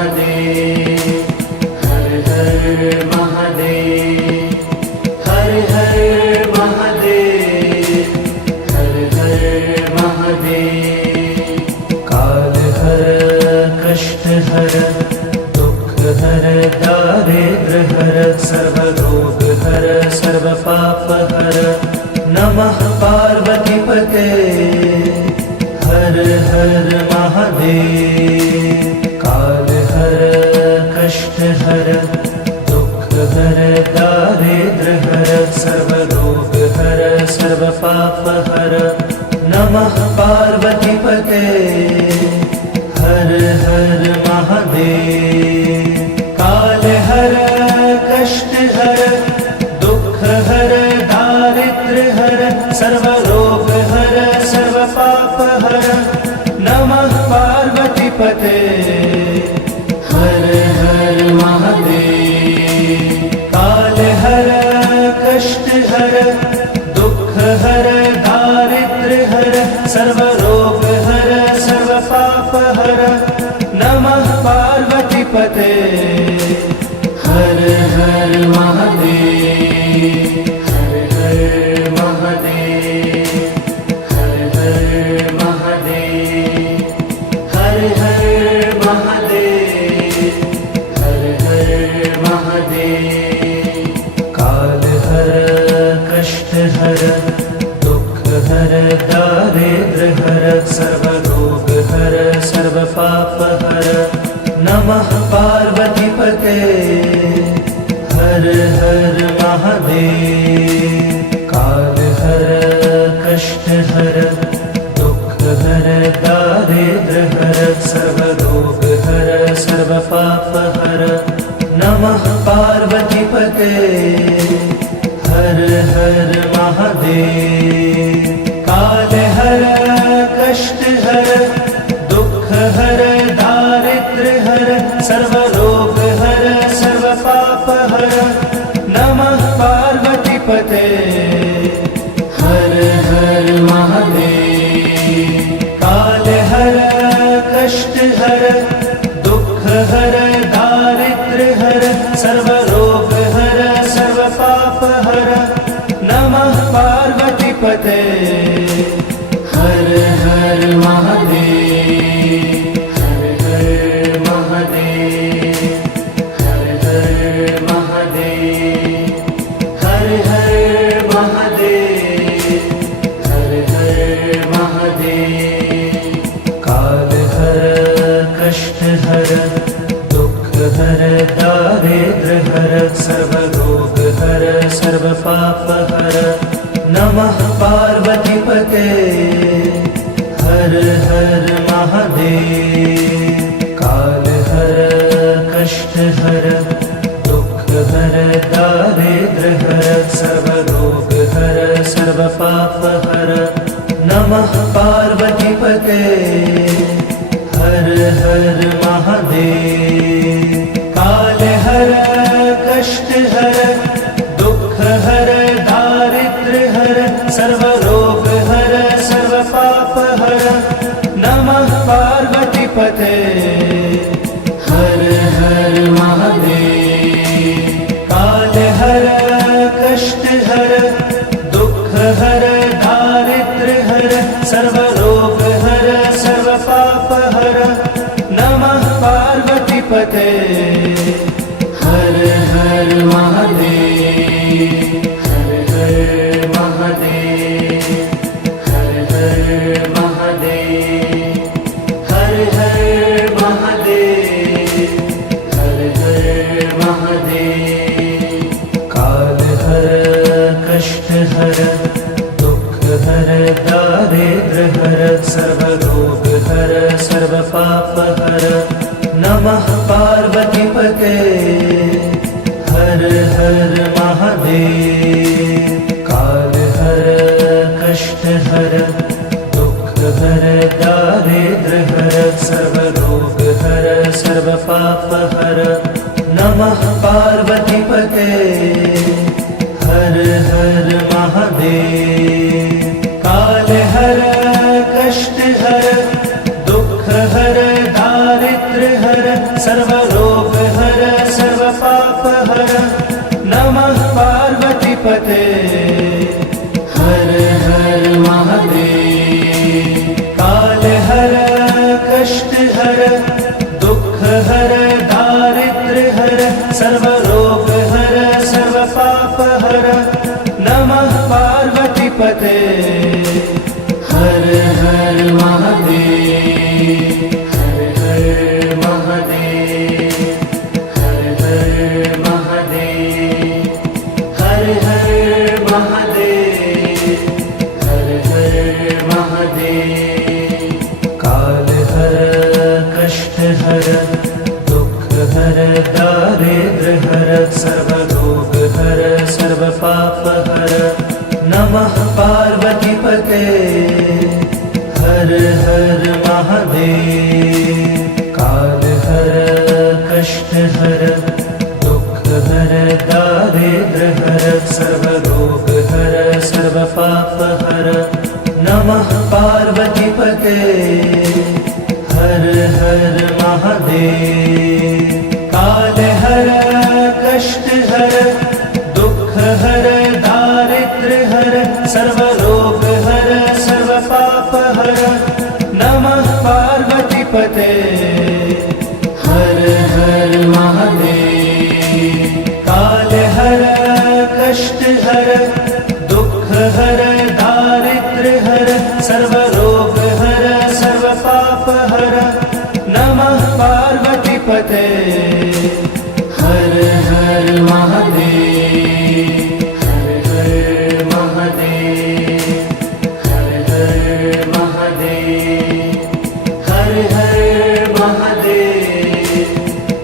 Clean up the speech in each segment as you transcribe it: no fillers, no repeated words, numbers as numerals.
महादेव, हर हर महादेव, हर हर महादेव, हर हर महादेव। काल हर कष्ट हर दुख हर दारिद्र हर सर्व रोग हर सर्व पाप हर। नमः पार्वती पते हर हर महादेव। काल हर कष्ट हर दुख हर दारिद्र हर सर्व रोग हर सर्व पाप हर। नमः पार्वती पते हर हर महादेव। काल हर कष्ट हर दुख हर दारिद्र हर सर्व रोग हर सर्व पाप हर। नमः पार्वती पते हर हर महादेव। काल हर कष्ट हर दुख हर दारिद्र हर सर्व रोग हर सर्व पाप हर। नमः पार्वती पते हर हर महादेव, हर हर महादेव, हर हर महादेव, हर हर महादेव, हर हर महादेव। काल हर कष्ट हर दुख हर दारिद्र हर सर्व रोग हर सर्व पाप हर। नमः पार्वती पते हर हर महादेव। काल हर कष्ट हर दुख हर दारिद्र हर सर्व रोग हर सर्व पाप हर। नमः पार्वती पते हर हर महादेव। काल हर कष्ट हर दुख हर दारिद्र हर सर्व रोग हर सर्व पाप हर। नमः पार्वती पते हर हर महादेव। काल हर कष्ट हर दुख हर दारिद्र हर सर्व रोग हर सर्व पाप हर। नमः पार्वती पते हर हर महादेव, हर हर महादेव, हर हर महादेव, हर हर महादेव, हर हर महादेव। काल हर कष्ट हर दुख हर दारिद्र हर सर्व रोग हर सर्व पाप हर। नमः पार्वती पते हर हर महादेव। काल हर कष्ट हर दुख हर दारिद्र हर सर्व रोग हर सर्व पाप हर। नमः पार्वती पते हर हर महादेव। काल हर कष्ट हर दुख हर दारिद्र हर सर्व रोग हर सर्व पाप हर। नमः पार्वती पते हर हर महादेव। काल हर कष्ट हर दुख हर दारिद्र हर सर्व रोग हर सर्व पाप हर। नमः पार्वती पते हर हर महादेव, हर हर महादेव, हर हर महादेव, हर हर महादेव, हर हर महादेव। काल हर कष्ट हर दुख हर दारिद्र हर सर्व रोग हर सर्व पाप हर। नमः पार्वती पते हर हर महादेव। काल हर कष्ट हर दुख हर दारिद्र हर सर्व रोग हर सर्व पाप हर। नमः पार्वती पते हर हर महादेव। काल हर कष्ट हर दुख हर दारिद्र हर सर्वरोग हर सर्व पाप हर नमः पार्वतीपते हर हर महादेव काल हर कष्ट हर दुख हर दारिद्र्य हर सर्वरोग हर सर्व पाप हर नमः पार्वतीपते हर हर महादेव हर हर महादेव हर हर महादेव हर हर महादेव हर हर महादेव काल हर कष्ट हर दुख हर दारिद्र्य हर सर्वरोग हर सर्व पाप हर नमः पार्वतीपते हर हर महादेव काल हर कष्ट हर दुख हर दारिद्र्य हर सर्वरोग हर सर्व पाप हर नमः पार्वतीपते हर हर महादेव काल हर कष्ट हर दुख हर दारिद्र्य हर सर्वरोग हर सर्व पाप हर नमः पार्वतीपते हर हर महादेव काल हर कष्ट हर दुख हर दारिद्र्य हर सर्वरोग हर सर्व पाप हर नमः पार्वतीपते हर हर महादेव हर हर महादेव हर हर महादेव हर हर महादेव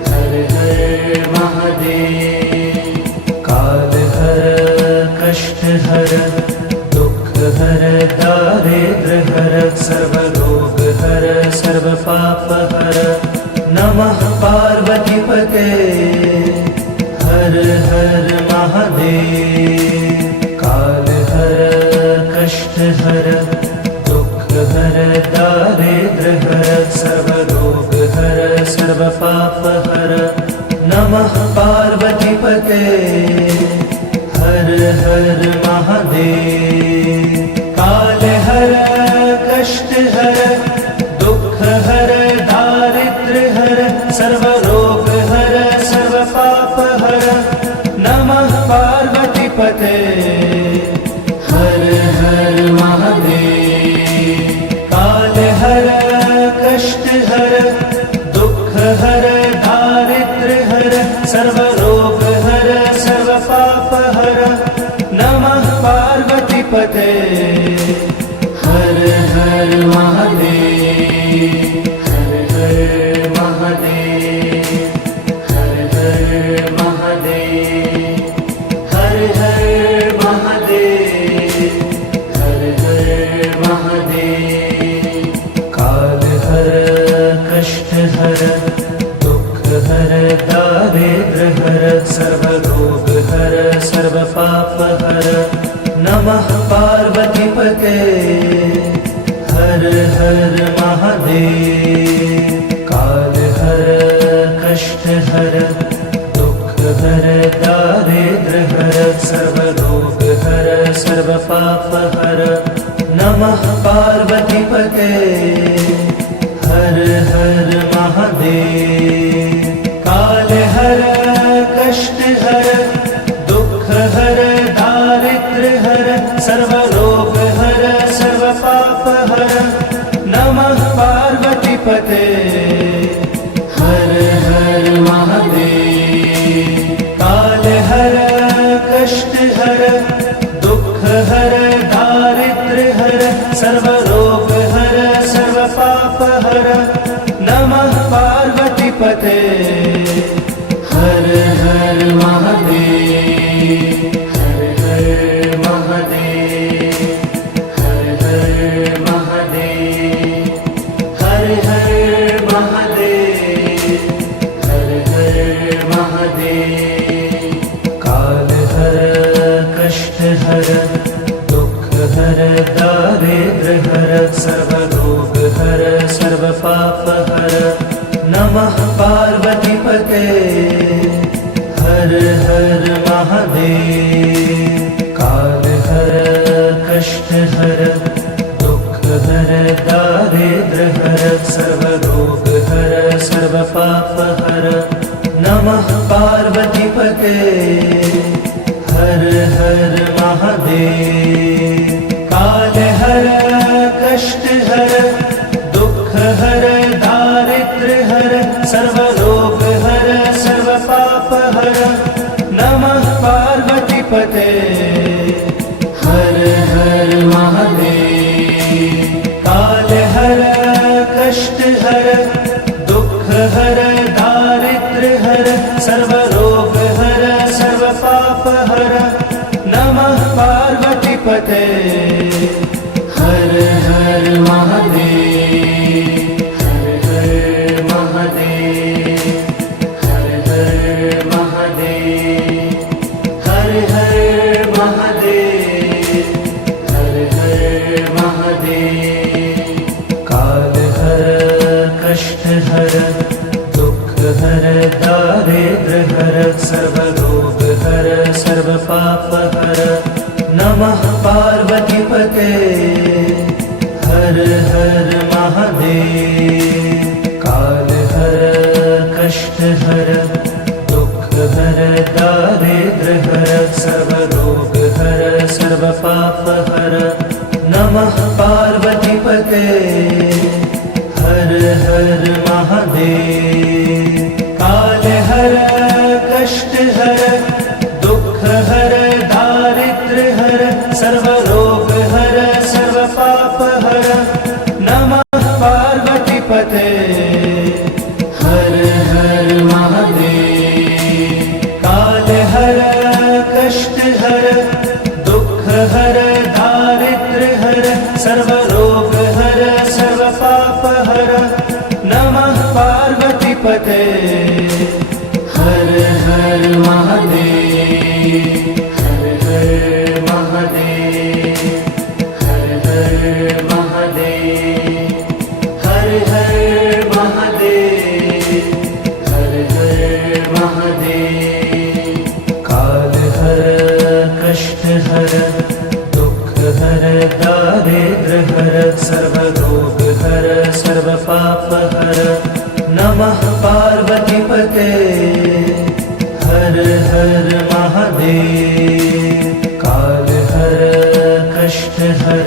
हर हर महादेव काल हर कष्ट हर दुख हर दारिद्र्य हर सर्वरोग हर सर्व पाप हर नमः पार्वतीपते हर हर महादेव काल हर कष्ट हर दुख हर दारिद्र्य हर सर्वरोग हर सर्व पाप हर नमः पार्वतीपते हर हर महादेव काल हर कष्ट हर दुख हर दारिद्र्य हर सर्वरोग हर सर्व पाप हर नमः पार्वतीपते हर हर महादेव काल हर कष्ट हर दुख हर दारिद्र्य हर सर्वरोग हर सर्व पाप हर नमः पार्वतीपते हर हर महादेव हर हर महादेव हर हर महादेव हर हर महादेव हर हर महादेव काल हर कष्ट हर दुख हर दारिद्र्य हर सर्वरोग हर सर्व पाप हर नमः पार्वतीपते हर हर महादेव काल हर कष्ट हर दुख हर दारिद्र्य हर सर्वरोग हर सर्व पाप हर नमः पार्वतीपते हर हर महादेव काल हर कष्ट हर दुख हर दारिद्र्य हर सर्वरोग हर सर्व पाप हर नमः पार्वतीपते हर हर महादेव काल हर कष्ट हर दुख हर दारिद्र्य हर सर्वरोग हर सर्व पाप हर नमः पार्वतीपते हर हर महादेव हर हर महादेव हर हर महादेव हर हर महादेव हर हर महादेव काल हर कष्ट हर दुख हर दारिद्र्य हर सर्वरोग हर सर्व पाप हर नमः पार्वती दारिद्र्य हर सर्वरोग हर सर्वपाप हर नमः पार्वतीपते हर हर महादेव काल हर कष्ट हर दुख हर दारिद्र्य हर सर्वरोग हर सर्वपाप हर नमः पार्वतीपते हर हर महादेव काल हर कष्ट हर दुख हर दारिद्र्य हर सर्वरोग हर सर्वपाप हर नमः पार्वतीपते हर हर महादेव हर हर महादेव हर हर महादेव हर हर महादेव हर हर महादेव काल हर कष्ट हर दुख हर दारिद्र्य हर सर्वरोग हर सर्वपाप हर नमः पार्वतीपते हर हर महादेव काल हर कष्ट हर दुख हर दारिद्र्य हर सर्वरोग हर सर्वपाप हर नमः पार्वतीपते हर हर महादेव काल हर कष्ट हर दुख हर दारिद्र्य हर सर्वरोग हर सर्वपाप हर नमः पार्वतीपते हर हर महादेव काल हर कष्ट हर दुख हर दारिद्र्य हर सर्वरोग हर सर्वपाप हर नमः पार्वतीपते हर हर महादेव हर हर महादेव हर हर महादेव हर हर महादेव हर हर महादेव काल हर कष्ट हर दुख हर दारिद्र्य हर सर्वरोग हर सर्वपाप हर नमः पार्वतीपते हर हर महादेव काल हर कष्ट हर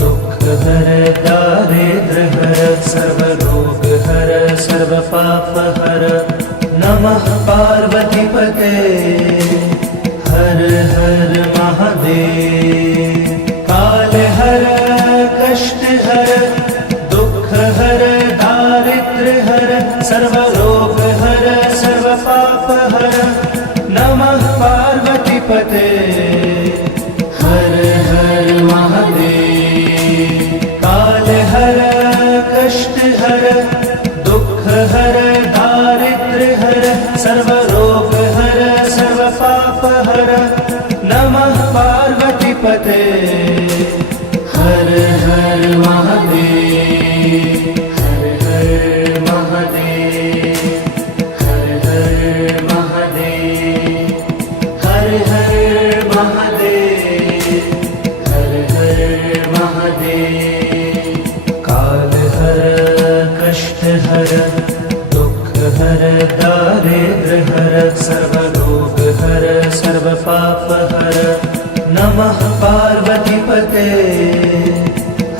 दुख हर दारिद्र्य हर सर्वरोग हर सर्वपाप हर नमः पार्वतीपते हर हर महादेव काल हर कष्ट हर दुख हर दारिद्र्य हर सर्वरोग हर सर्वपाप हर नमः पार्वतीपते हर हर महादेव काल हर कष्ट हर दुख हर दारिद्र्य हर सर्वरोग हर सर्वपाप हर नमः पार्वतीपते हर हर महादेव हर हर महादेव हर हर महादेव हर हर महादेव हर हर महादेव काल हर कष्ट हर दुख हर दारिद्र्य हर सर्वरोग हर सर्वपाप हर नमः पार्वतीपते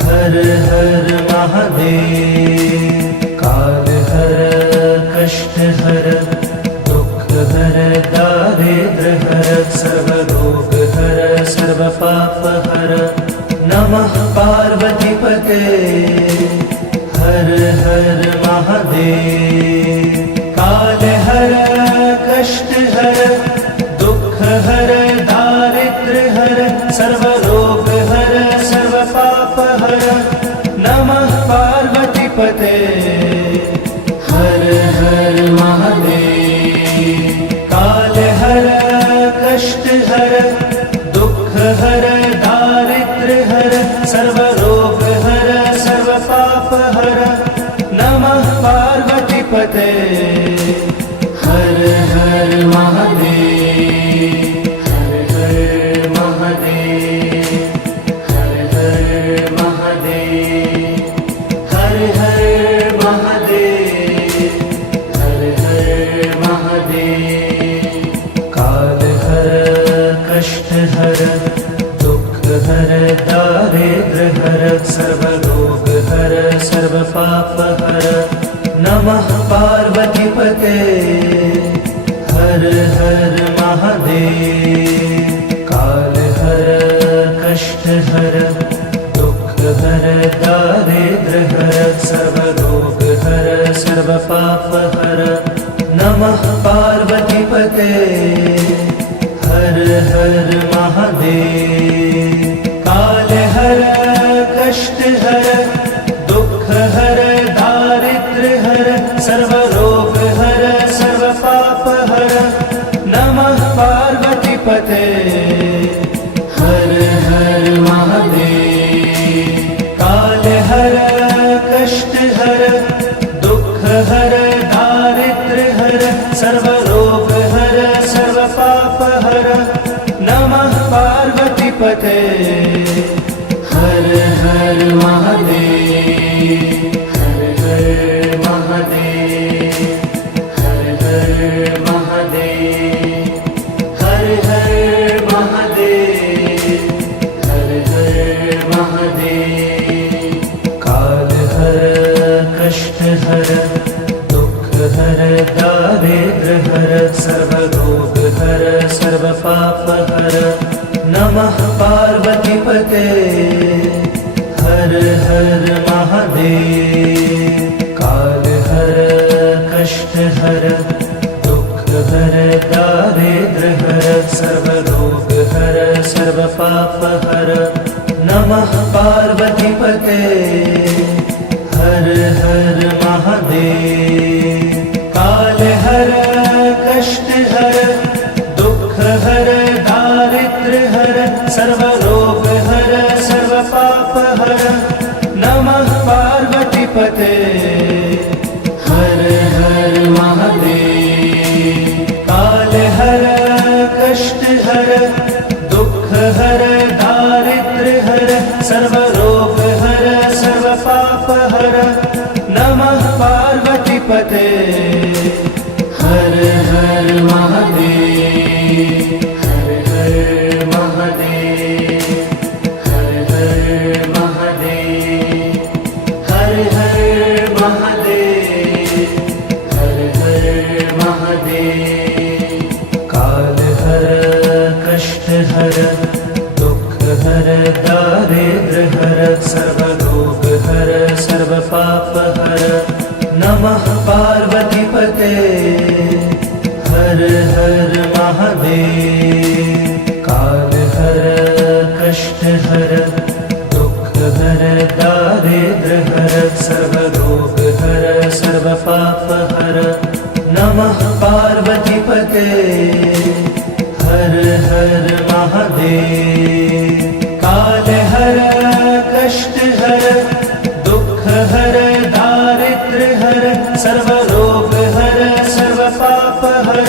हर हर महादेव काल हर कष्ट हर दुख हर दारिद्र्य हर सर्वरोग हर सर्वपाप हर नमः पार्वतीपते हर हर महादेव काल हर कष्ट हर दुख हर दारिद्र्य हर सर्वरोग हर सर्वपाप हर नमः पार्वतीपते हर हर महादेव काल हर कष्ट हर दुख हर दारिद्र्य हर सर्वरोग हर सर्वपाप हर नमः पार्वतीपते हर हर महादेव हर हर महादेव हर हर महादेव सर्वपापहर नमः पार्वतीपते हर हर महादेव कालहर कष्टहर दुःखहर दारिद्र्यहर सर्वरोगहर सर्वपापहर नमः पार्वतीपते हर हर महादेव कालहर कष्टहर दुःखहर दारिद्र्यहर सर्वरोगहर सर्वपापहर नमः पार्वतीपते हर हर महादेव कालहर कष्टहर दुःखहर दारिद्र्यहर सर्वरोगहर सर्वपापहर नमः पार्वतीपते हर हर महादेव हर हर महादेव हर हर महादेव हर हर महादेव हर हर महादेव कालहर कष्टहर दुःखहर दारिद्र्यहर सर्वरोगहर सर्वपापहर नमः पार्वतीपते हर हर महादेव कालहर कष्टहर दुःखहर दारिद्र्यहर सर्वरोगहर सर्वपापहर नमः पार्वतीपते हर हर महादेव कालहर कष्टहर दुःखहर दारिद्र्यहर सर्वरोगहर सर्वपापहर नमः पार्वतीपते हर हर महादेव कालहर कष्टहर दुःखहर दारिद्र्यहर सर्वरोगहर सर्वपापहर नमः पार्वतीपते हर हर महादेव हर हर महादेव हर हर महादेव हर हर महादेव हर हर महादेव कालहर कष्टहर दुःखहर दारिद्र्यहर सर्वरोगहर सर्वपापहर नमः पार्वतीपते हर हर महादेव कालहर कष्टहर दुःखहर दारिद्र्यहर सर्वरोगहर सर्वपापहर नमः पार्वतीपते हर हर महादेव कालहर कष्टहर दुःखहर दारिद्र्यहर सर्वरोगहर सर्वपापहर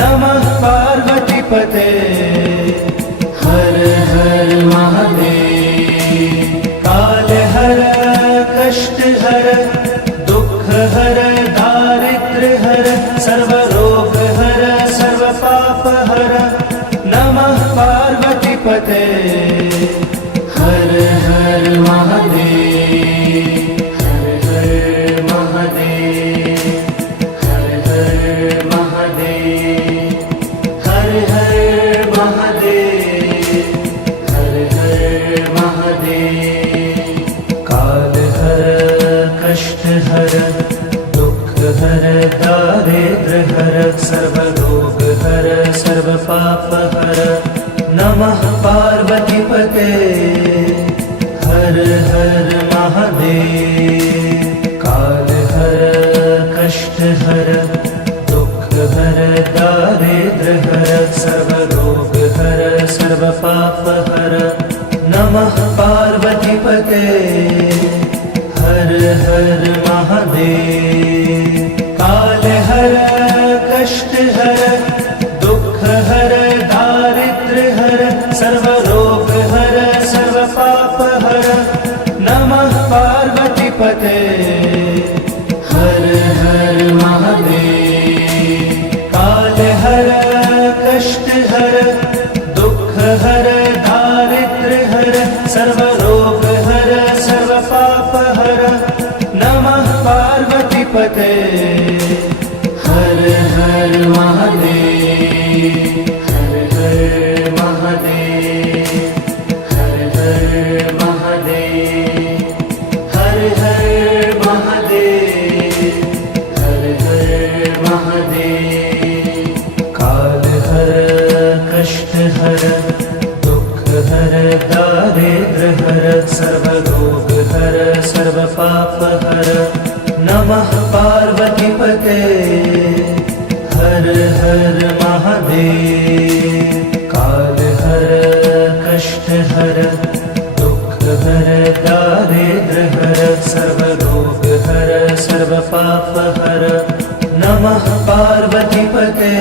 नमः पार्वतीपते हर हर महादेव कालहर कष्टहर दुःखहर दारिद्र्यहर सर्वरोगहर सर्वपापहर नमः पार्वतीपते हर हर महादेव हर हर महादेव हर हर महादेव हर हर महादेव हर हर महादेव कालहर कष्टहर दुःखहर दारिद्र्यहर सर्वरोगहर सर्वपापहर नमः पार्वतीपते हर हर महादेव कालहर कष्टहर दुःखहर दारिद्र्यहर सर्वरोगहर सर्वपापहर नमः पार्वतीपते हर हर महादेव कालहर कष्टहर दुःखहर दारिद्र्यहर सर्वरोगहर सर्वपापहर नमः पार्वतीपते हर हर महादेव कालहर कष्टहर दुःखहर दारिद्र्यहर सर्वरोगहर सर्वपापहर पते हर हर महादेव हर हर महादेव हर हर महादेव हर हर महादेव हर हर महादेव काल हर कष्ट हर दुख हर दारिद्र हर सर्व रोग हर सर्व पाप हर नमः पार्वती पते हर हर महादेव काल हर कष्ट हर दुख हर दारिद्र हर सर्व रोग हर सर्व पाप हर नमः पार्वती पते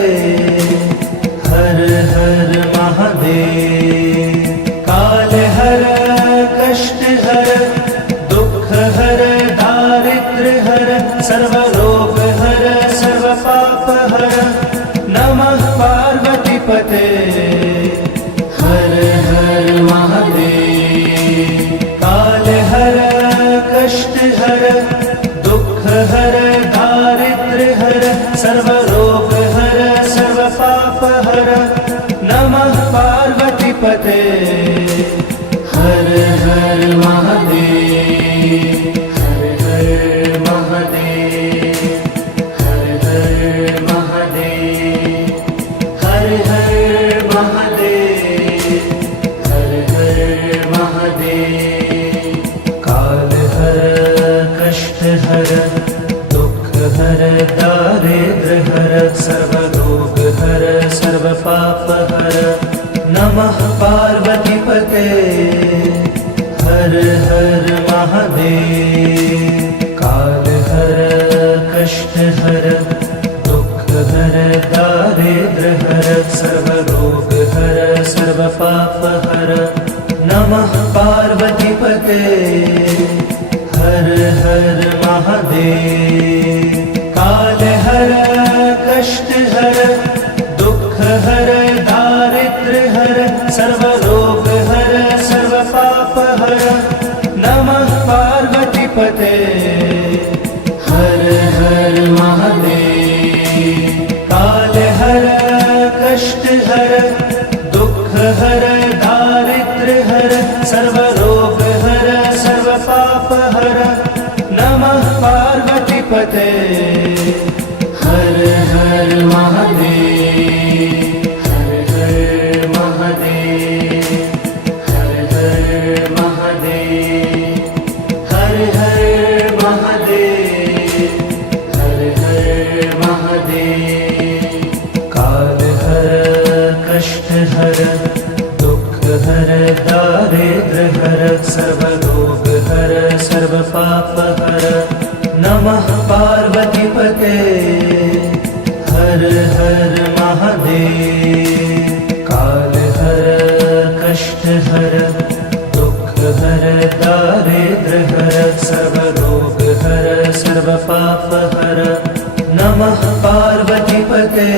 हर हर महादेव काल हर कष्ट हर दुख हर दारिद्र हर सर्व रोग हर सर्व पाप हर नमः पार्वती पते हर हर महादेव काल हर कष्ट हर दुख हर दारिद्र हर सर्व रोग हर सर्व पाप हर नमः पार्वती पते हर हर महादेव हर हर महादेव हर हर महादेव हर हर महादेव हर हर महादेव काल हर कष्ट हर दुख हर दारिद्र हर सर्व रोग हर सर्व पाप हर नमः पार्वती पते हर हर महादेव काल हर कष्ट हर दुख हर दारिद्र हर सर्व रोग हर सर्व पाप हर नमः पार्वती पते हर हर महादेव काल हर कष्ट हर दुख हर दारिद्र हर सर्व रोग हर सर्व पाप हर नमः पार्वती पते हर हर महादेव काल हर कष्ट हर दुख हर दारिद्र हर सर्व रोग हर सर्व पाप हर नमः पार्वती पते हर हर महादेव हर हर महादेव हर हर महादेव हर हर महादेव हर हर महादेव काल हर कष्ट हर दुख हर दारिद्र हर सर्व रोग हर सर्व पाप हर नमः पार्वती पते हर हर महादेव काल हर कष्ट हर दुख हर दारिद्र हर सर्व रोग हर सर्व पाप हर नमः पार्वती पते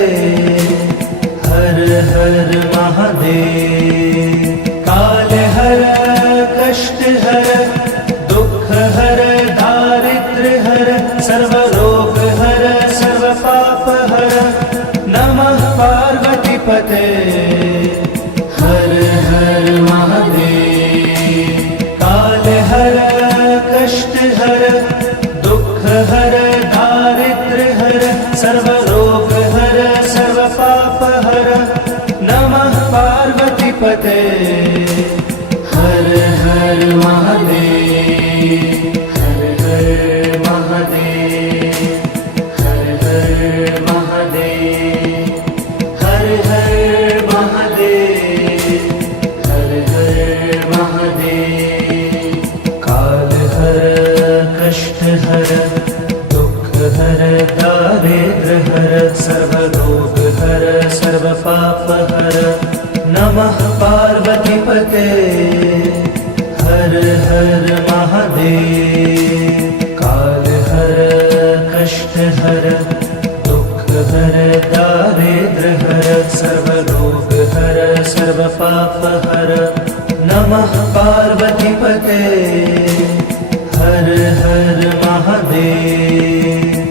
हर हर महादेव काल हर कष्ट हर दुख हर दारिद्र हर सर्व रोग हर सर्व पाप हर नमः पार्वती पते हर हर महादेव काल हर कष्ट हर दुख हर दारिद्र हर सर्व रोग हर सर्व पाप हर नमः पार्वती पते हर हर महादेव हर हर महादेव हर हर महादेव हर हर महादेव हर हर महादेव काल हर कष्ट हर दुख हर दारिद्र हर सर्व रोग हर सर्व पाप हर नमः पार्वती पते हर हर महादेव काल हर कष्ट हर दुख हर दारिद्र हर सर्व रोग हर सर्व पाप हर नमः पार्वती पते हर हर महादेव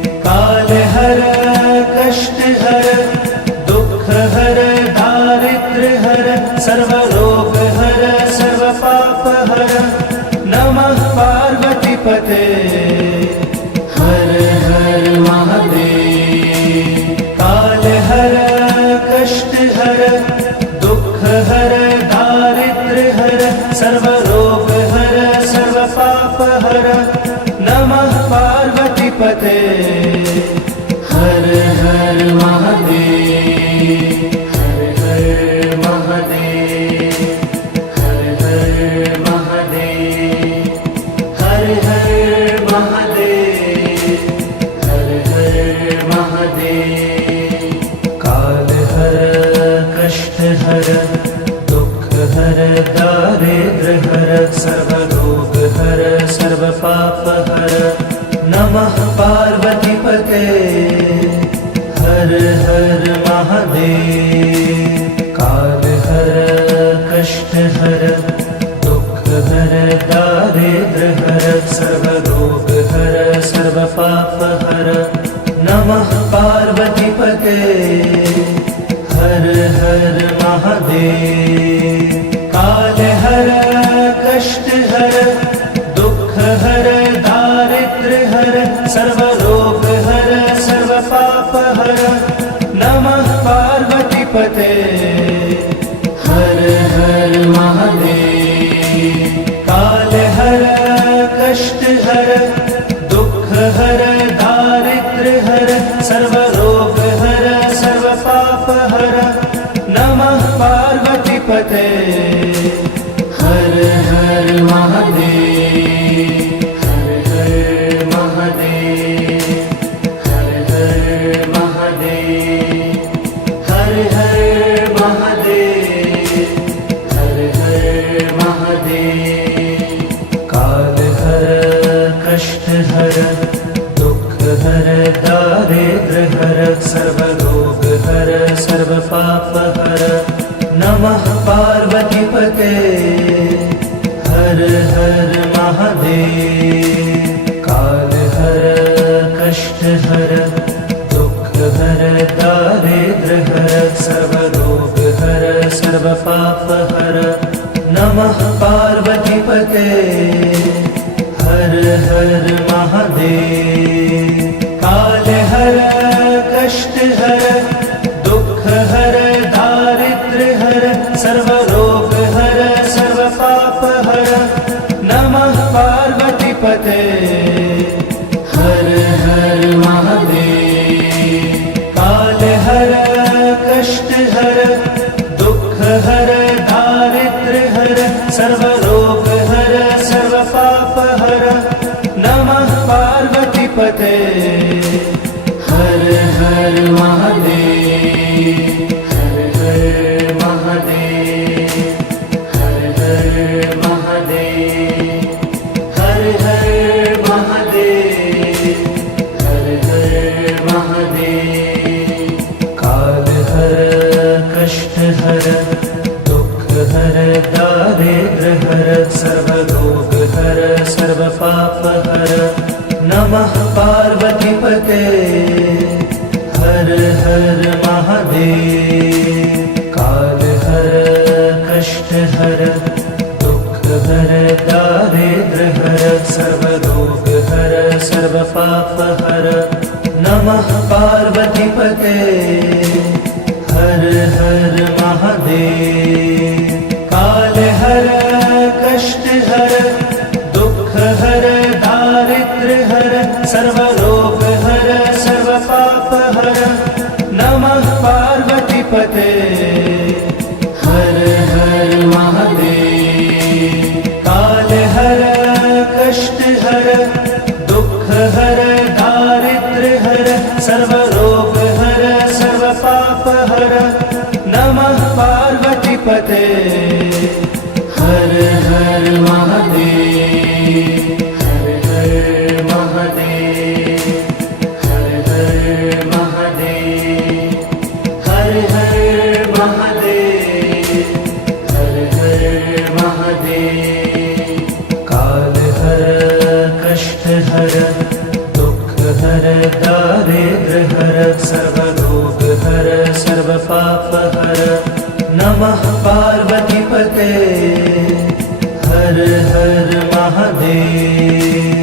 पार्वतीपते हर हर महादेव हर हर महादेव हर हर महादेव हर हर महादेव हर हर महादेव काल हर कष्ट हर दुख हर दारिद्र हर सर्वरोग हर सर्व पाप हर नमः पार्वतीपते हर हर महादेव काल हर कष्ट हर दुख हर दारिद्र हर सर्वरोग हर सर्व पाप हर नमः पार्वतीपते हर हर महादेव काल हर कष्ट हर दुख हर दारिद्र हर सर्वरोग हर सर्व पाप हर नमः पार्वतीपते हर हर महादेव काल हर कष्ट हर दुख हर दारिद्र हर सर्वरोग हर सर्व पाप हर नमः पार्वतीपते हर हर महादेव हर हर महादेव हर हर महादेव हर हर महादेव हर हर महादेव काल हर कष्ट हर दुख हर दारिद्र हर सर्वरोग हर सर्व पाप हर नमः पार्वतीपते हर हर महादेव काल हर कष्ट हर दुख हर दारिद्र हर सर्वरोग हर सर्व पाप हर नमः पार्वतीपते हर हर महादेव काल हर कष्ट हर दुख हर दारिद्र हर सर्वरोग हर सर्व पाप हर नमः पार्वतीपते हर हर महादेव काल हर कष्ट हर दुख हर दारिद्र हर सर्वरोग हर सर्व पाप हर नमः पार्वतीपते हर हर महादेव हर हर महादेव हर हर महादेव हर हर महादेव हर हर महादेव काल हर कष्ट हर दुख हर दारिद्र हर सर्वरोग हर सर्व पाप हर नमः पार्वतीपते हर हर महादेव काल हर कष्ट हर दुख हर दारिद्र हर सर्वरोग हर सर्व पाप हर नमः पार्वतीपते हर हर महादेव काल हर कष्ट हर दुख हर दारिद्र हर सर्वरोग हर सर्व पाप हर नमः पार्वतीपते हर हर महादेव काल हर कष्ट हर दुख हर दारिद्र हर सर्वरोग हर सर्व पाप हर नमः पार्वतीपते हर हर महादेव हर हर महादेव हर हर महादेव हर हर महादेव हर हर महादेव काल हर कष्ट हर दुख हर दारिद्र हर सर्वरोग हर सर्व पाप हर नमः पार्वतीपते हर हर महादेव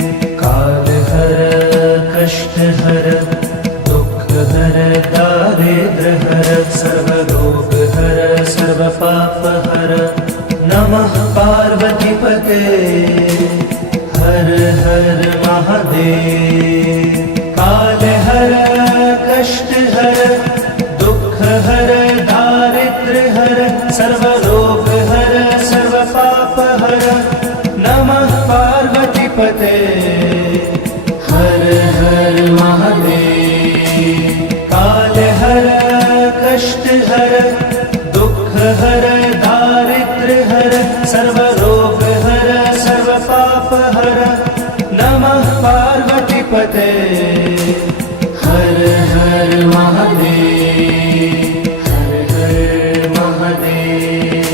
काल हर कष्ट हर दुख हर दारिद्र हर सर्वरोग हर सर्व पाप हर नमः पार्वतीपते हर हर महादेव। पार्वतीपते हर हर महादेव हर हर महादेव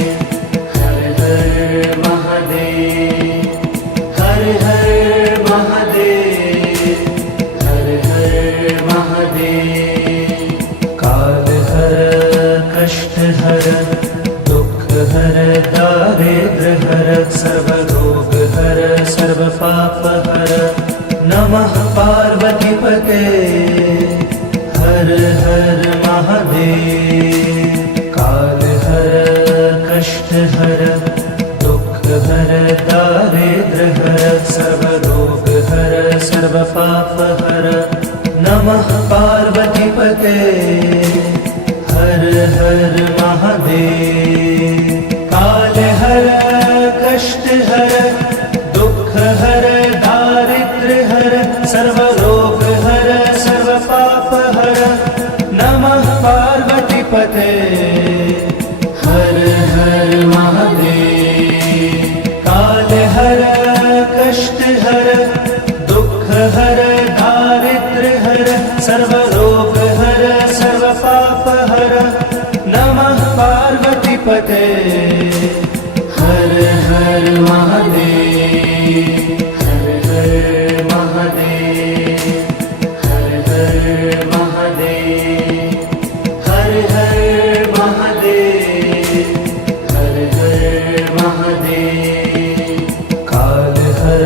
हर हर महादेव हर हर महादेव हर हर महादेव काल हर कष्ट हर दुख हर दारिद्र हर सर्व रोग हर सर्व पाप हर नमः पार्वतीपते हर हर महादेव काल हर कष्ट हर दुख हर दारिद्र हर सर्व रोग हर सर्व पाप हर नमः पार्वतीपते हर हर महादेव काल हर कष्ट हर दुख हर दारिद्र हर सर्व रोग हर सर्व पाप हर नमः पार्वतीपते हर हर महादेव काल हर कष्ट हर दुख हर दारिद्र हर सर्व रोग हर सर्व पाप हर नमः पार्वतीपते हर हर महादेव हर हर महादेव हर हर महादेव हर हर महादेव हर हर महादेव काल हर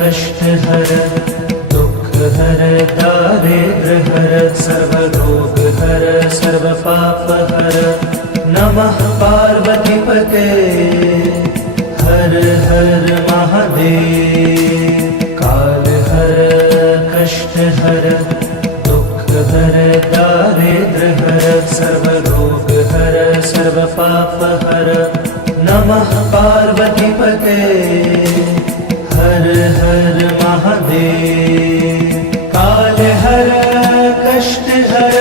कष्ट हर दुख हर दारिद्र हर सर्व रोग हर सर्व पाप हर नमः पार्वतीपते हर हर महादेव काल हर कष्ट हर दुख हर दारिद्र हर सर्व रोग हर सर्व पाप हर नमः पार्वतीपते हर हर महादेव काल हर कष्ट हर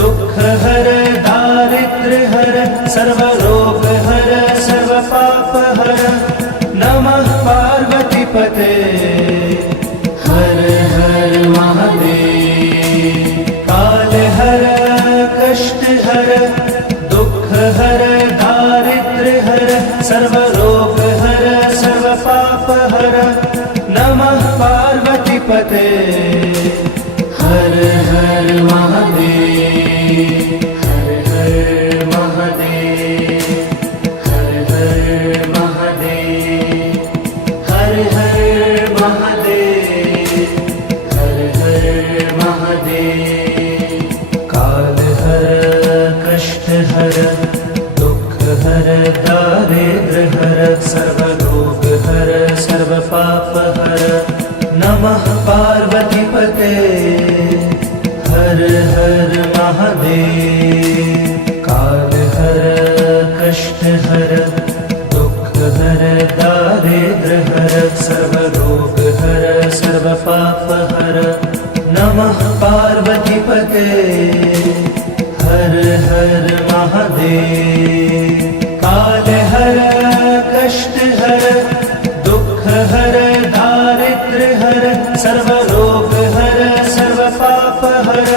दुख हर दारिद्र हर सर्व रोग हर सर्व पाप हर नमः पार्वतीपते हर हर महादेव काल हर कष्ट हर दुख हर दारिद्र हर सर्व रोग हर सर्व पाप हर नमः पार्वतीपते हर हर महादेव हर हर महादेव हर हर महादेव हर हर महादेव हर हर महादेव काल हर कष्ट हर दुख हर दारिद्र हर सर्व रोग हर सर्व पाप हर नमः पार्वतीपते हर हर महादेव काल हर कष्ट हर दुख हर दारिद्र हर सर्व रोग हर सर्व पाप हर नमः पार्वतीपते हर हर महादेव काल हर कष्ट हर दुख हर दारिद्र हर सर्व रोग हर सर्व पाप हर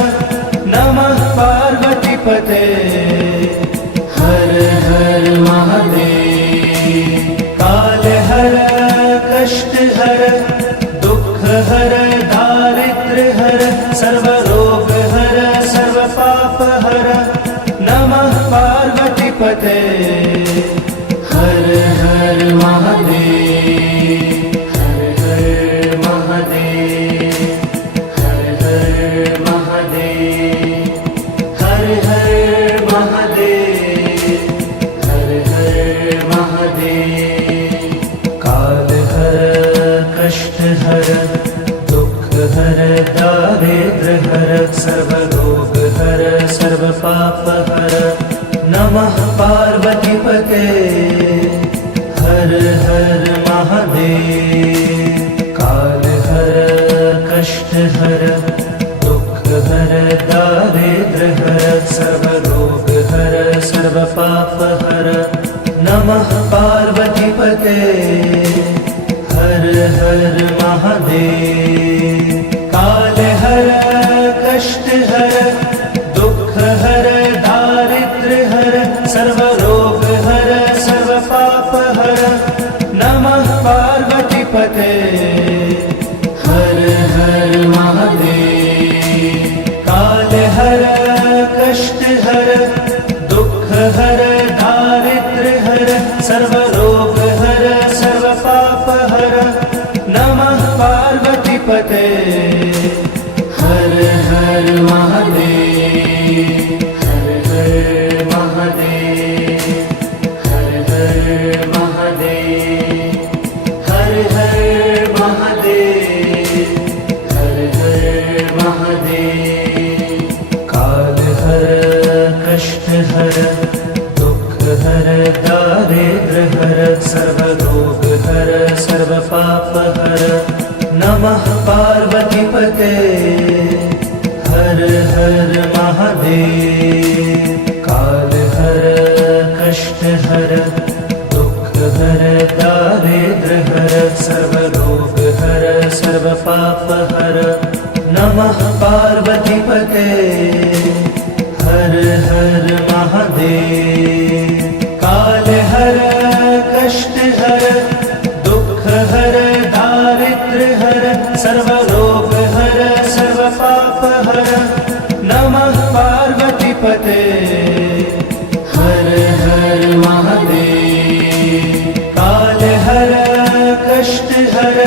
नमः पार्वतीपते हर हर महादेव काल हर कष्ट हर दुख हर दारिद्र हर सर्व रोग हर सर्व पाप हर नमः पार्वतीपते हर हर महादेव हर हर महादेव हर हर महादेव हर हर महादेव हर हर महादेव काल हर कष्ट हर दुख हर दारिद्र हर सर्व रोग हर सर्व पाप हर नमः पार्वतीपते हर हर महादेव काल हर कष्ट हर दुख हर दारिद्र हर सर्व रोग हर सर्व पाप हर नमः पार्वतीपते हर हर महादेव। पार्वतीपते हर हर महादेव। काल हर कष्ट हर दुख हर दारिद्र हर सर्व रोग हर सर्व पाप हर नमः पार्वतीपते हर हर महादेव। काल हर कष्ट हर दुख हर दारिद्र हर सर्व रोग हर सर्व पाप हर नमः पार्वतीपते हर हर महादेव। काल हर कष्ट हर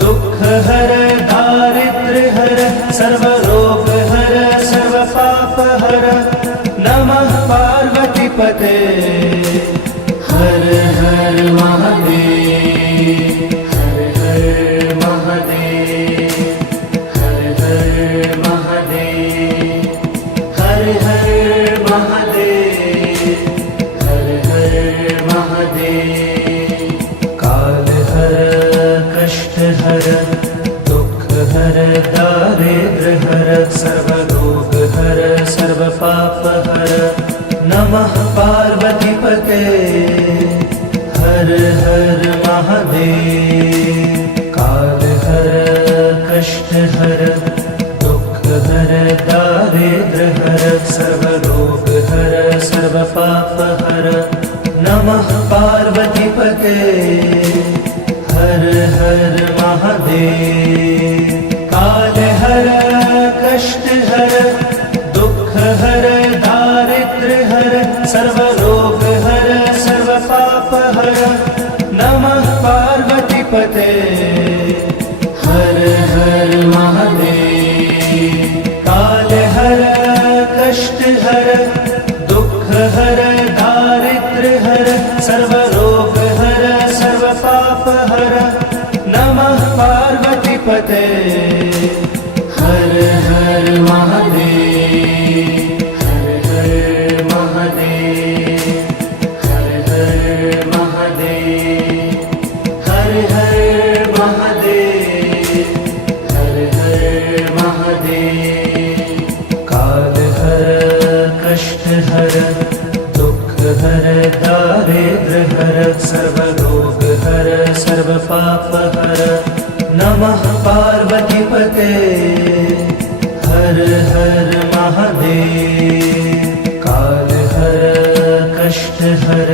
दुख हर दारिद्र हर सर्व रोग हर सर्व पाप हर नमः पार्वतीपते हर हर महादेव। हर हर महादेव। हर हर महादेव। हर हर महादेव। हर हर महादेव। काल हर कष्ट हर दुख हर दारिद्र हर सर्व रोग हर सर्व पाप हर नमः पार्वतीपते हर हर महादेव। काल हर कष्ट हर दुख हर दारिद्र हर सर्व रोग हर सर्व पाप हर नमः पार्वतीपते हर हर महादेव। काल हर कष्ट हर दुख हर दारिद्र हर सर्व रोग हर सर्व पाप हर नमः पार्वतीपते हर हर महादेव। काल हर कष्ट हर दुख हर दारिद्र हर सर्व रोग हर सर्व पाप हर नमः पार्वतीपते हर हर महादेव। हर हर महादेव। हर हर महादेव। हर हर महादेव। हर हर महादेव। काल हर कष्ट हर दुख हर दारिद्र हर सर्व रोग हर सर्व पाप हर नमः पार्वतीपते हर हर महादेव। काल हर कष्ट हर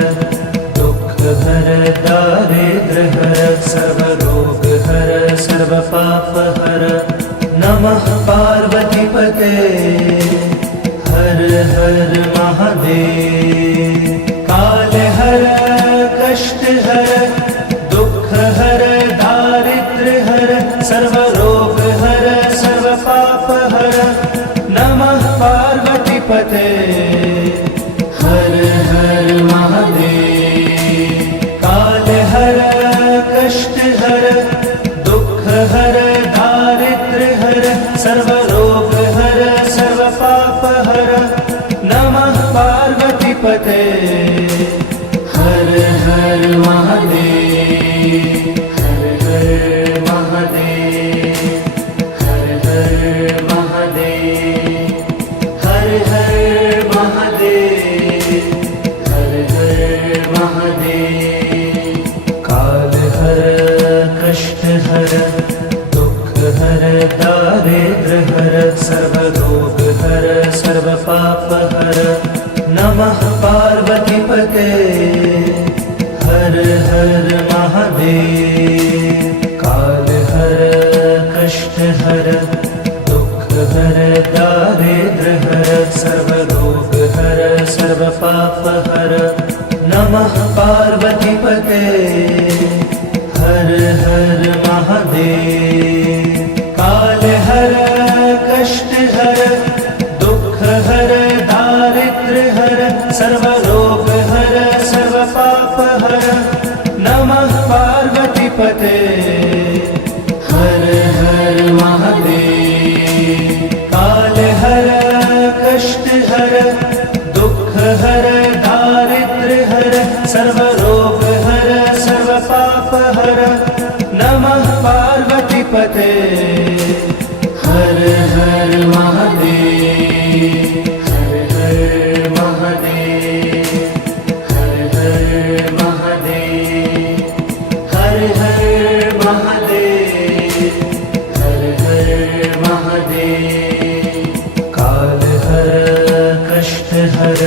दुख हर दारिद्र हर सर्व रोग हर सर्व पाप हर नमः पार्वतीपते हर हर महादेव। काल हर कष्ट हर दुख हर दारिद्र हर सर्व रोग हर सर्व पाप हर नमः पार्वतीपते हर हर महादेव। काल हर कष्ट हर दुख हर दारिद्र हर सर्व रोग हर सर्व पाप हर नमः पार्वतीपते हर हर महादेव। हर हर महादेव। हर हर महादेव। हर हर महादेव। हर हर महादेव। काल हर कष्ट हर दुख हर दारिद्र हर सर्व रोग हर सर्व पाप हर नमः पार्वतीपते हर हर महादेव। काल हर कष्ट हर दुख हर दारिद्र हर सर्व रोग हर सर्व पाप हर नमः पार्वतीपते हर हर महादेव। काल हर कष्ट हर दुख हर दारिद्र हर सर्व रोग हर सर्व पाप हर नमः पार्वतीपते हर हर महादेव। काल हर कष्ट हर दुख हर दारिद्र हर सर्व रोग हर सर्व पाप हर नमः पार्वतीपते हर हर महादेव, हर हर महादेव, हर हर महादेव, हर हर महादेव, हर हर महादेव। काल हर कष्ट हर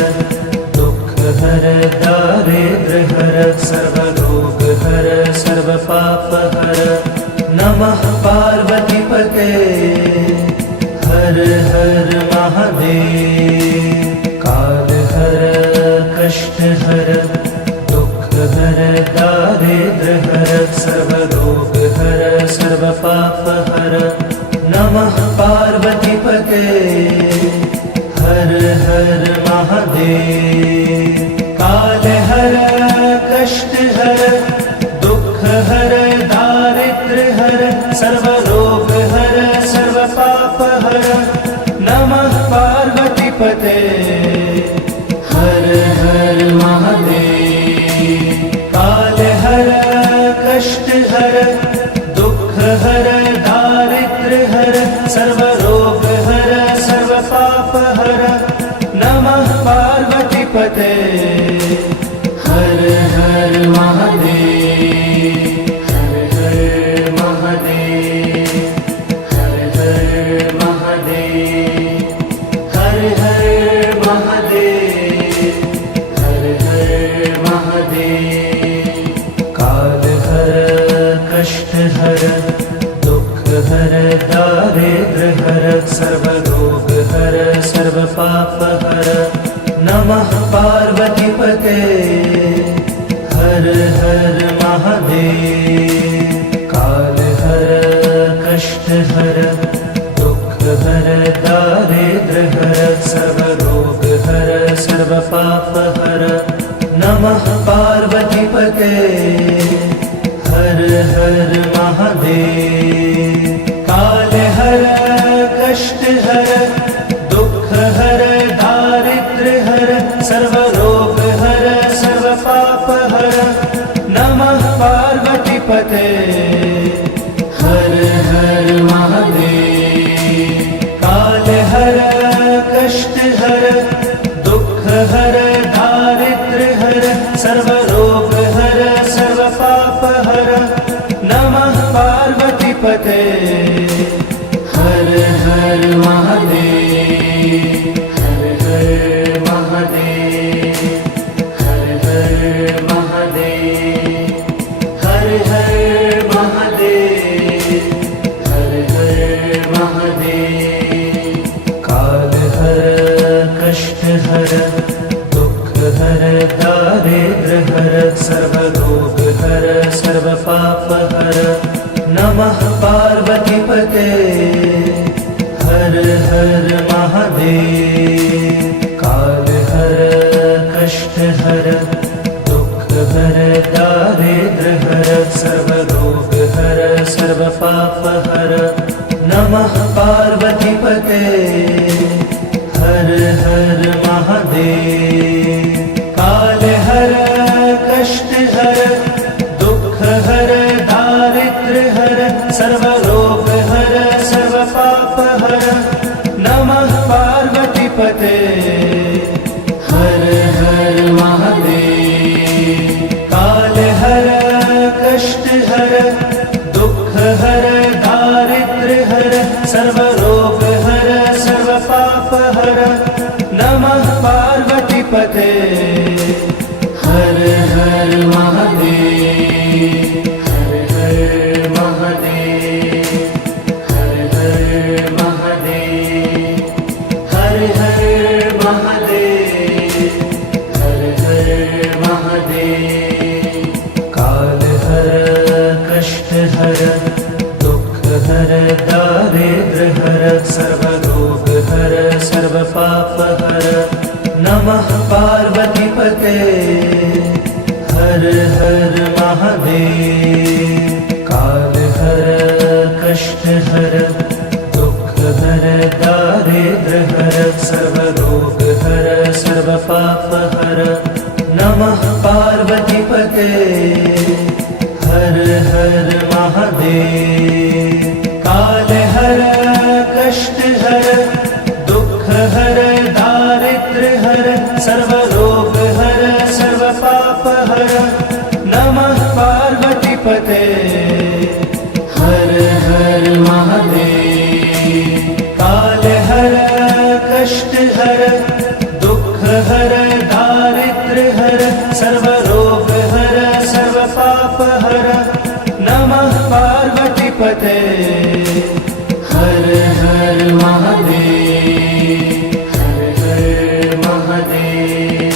दुख हर दारिद्र हर सर्व रोग हर सर्व पाप हर। नमः पार्वती पते हर हर महादेव। काल हर कष्ट हर दुख हर दारिद्र हर सर्व रोग हर सर्व पाप हर। नमः पार्वती पते हर हर महादेव। काल हर कष्ट हर दुख हर दारिद्र हर सर्व रोग हर सर्व पाप हर। नमः पार्वती पते हर हर महादेव। काल हर कष्ट हर दुख हर दारिद्र हर सर्व रोग हर सर्व पाप हर। नमः पार्वती पते हर हर महादेव, हर हर महादेव, हर हर महादेव, हर हर महादेव, हर हर महादेव। काल हर कष्ट हर दुख हर दारिद्र हर सर्व रोग हर सर्व पाप हर। नमः पार्वती पते हर हर महादेव। काल हर कष्ट हर दुख हर दारिद्र हर सर्व रोग हर सर्व पाप हर। नमः पार्वती पते हर हर महादेव। काल हर कष्ट हर दुख हर दारिद्र हर सर्व रोग हर सर्व पाप हर। नमः पार्वती पते हर हर महादेव। काल हर कष्ट हर दुख हर दारिद्र हर सर्व रोग हर सर्व पाप हर। नमः पार्वती पते हर हर महादेव, हर हर महादेव, हर हर महादेव, हर हर महादेव, हर हर महादेव। काल हर कष्ट हर दुख हर दारिद्र हर सर्व रोग हर सर्व पाप हर। नमः पार्वती पते हर हर महादेव। काल हर कष्ट हर दुख हर दारिद्र हर सर्व रोग हर सर्व पाप हर। नमः पार्वती पते हर हर महादेव। काल हर कष्ट हर दुख हर दारिद्र हर सर्व रोग हर सर्व पाप हर। नमः पार्वती पते हर हर महादेव। काल हर कष्ट हर दुख हर दारिद्र हर सर्व रोग हर सर्व पाप हर। नमः पार्वती पते हर हर महादेव, हर हर महादेव, हर हर महादेव, हर हर महादेव, हर हर महादेव। काल हर कष्ट हर दुख हर दारिद्र हर सर्व रोग हर सर्व पाप हर। नमः पार्वती पते हर हर महादेव। काल हर कष्ट हर दुख हर दारिद्र हर सर्व रोग हर सर्व पाप हर। नमः पार्वती पते हर हर महादेव। काल हर हर दुख हर दारिद्र्य हर सर्व रोग हर सर्व पाप हर नमः पार्वती पते हर हर महादेव। काल हर कष्ट हर दुख हर दारिद्र्य हर सर्व रोग हर सर्व पाप हर नमः पार्वती पते हर हर महादेव। हर हर महादेव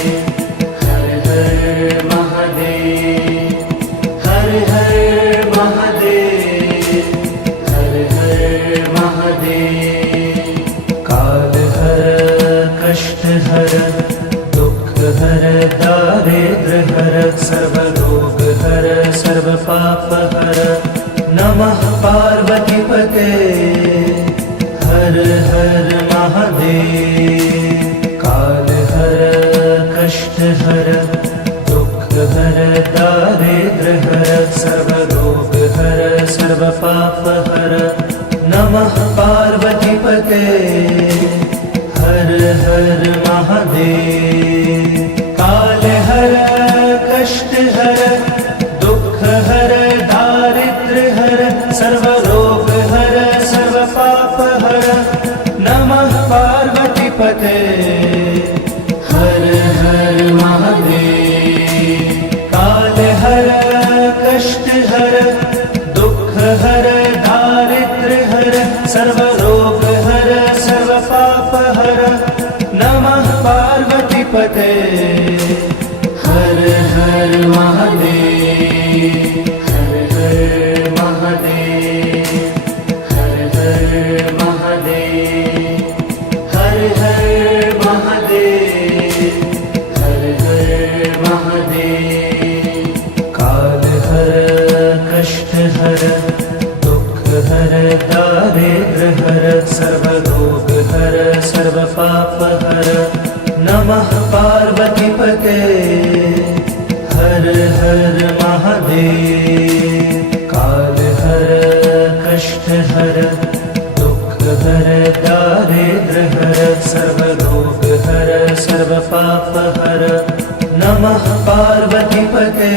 हर हर महादेव हर हर महादेव हर हर महादेव। काल हर कष्ट हर दुख हर दारिद्र्य हर सर्व रोग हर सर्व पाप हर नमः पार्वती पते हर हर महादेव। काल हर कष्ट हर दुख हर दारिद्र्य हर सर्व रोग हर सर्व पाप हर नमः पार्वती पते हर हर महादेव। काल हर कष्ट हर दुख हर दारिद्र्य हर सर्व रोग हर सर्व पाप हर नमः पार्वती पते हर हर महादेव। काल हर कष्ट हर दुख हर दारिद्र्य हर सर्व रोग हर सर्व पाप हर नमः पार्वती पते हर हर महादेव। हर हर महादेव हर हर महादेव हर हर महादेव हर हर महादेव। काल हर कष्ट हर दुख हर दारिद्र्य हर सर्व रोग हर सर्व पाप हर नमः पार्वती पते हर हर महादेव। काल हर कष्ट हर दुख हर दारिद्र्य हर सर्व रोग हर सर्व पाप हर नमः पार्वती पते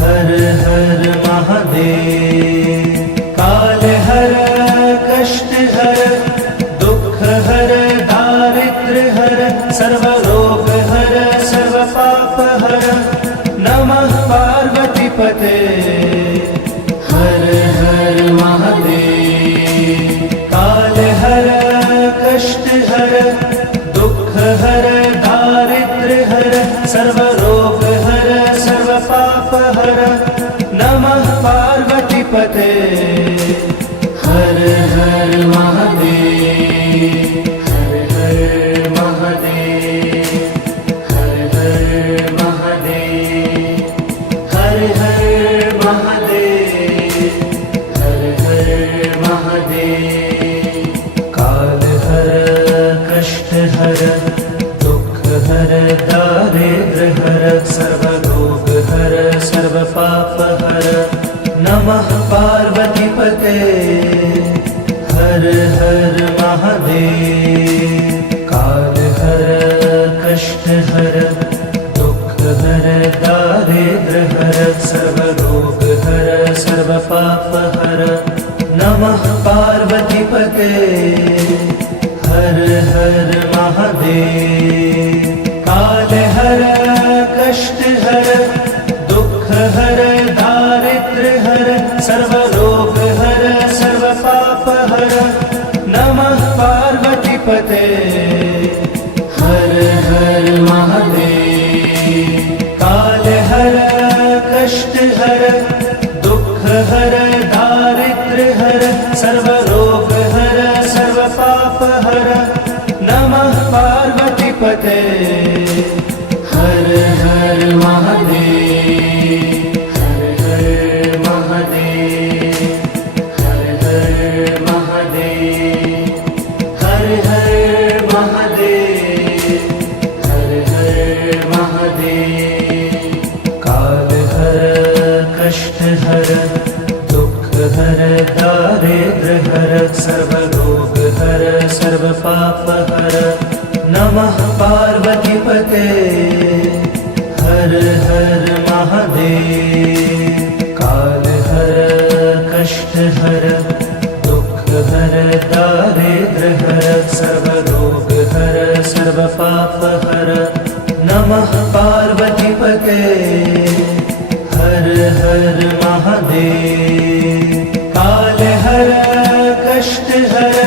हर हर महादेव। काल हर कष्ट हर दुख हर दारिद्र्य हर सर्व रोग हर सर्व पाप हर नमः पार्वती पते हर हर महादेव। काल हर कष्ट हर दुख हर दारिद्र्य हर सर्व रोग हर सर्व पाप हर नमः पार्वती पते हर हर महादेव। हर हर महादेव हर हर महादेव हर हर महादेव हर हर महादेव। काल हर कष्ट हर दुख हर दारिद्र्य हर सर्व रोग हर सर्व पाप हर नमः पार्वती पते हर हर महादेव। काल हर कष्ट हर दुख हर दारिद्र्य हर सर्व रोग हर सर्व पाप हर नमः पार्वती पते हर हर महादेव। काल हर कष्ट हर दुख हर दारिद्र्य हर सर्व रोग हर सर्व पाप हर नमः पार्वती पते हर हर महादेव। काल हर कष्ट हर दुख हर दारिद्र्य हर सर्व रोग हर सर्व पाप हर नमः पार्वती पते हर हर महादेव। हर हर महादेव हर हर महादेव हर हर महादेव हर हर महादेव। काल हर कष्ट हर दुख हर दारिद्र्य हर सर्व रोग हर सर्व पाप हर नमः पार्वतीपते हर हर महादेव काल हर कष्ट हर दुख हर दारिद्र हर सर्व रोग हर सर्व पाप हर नमः पार्वतीपते हर हर महादेव काल हर कष्ट हर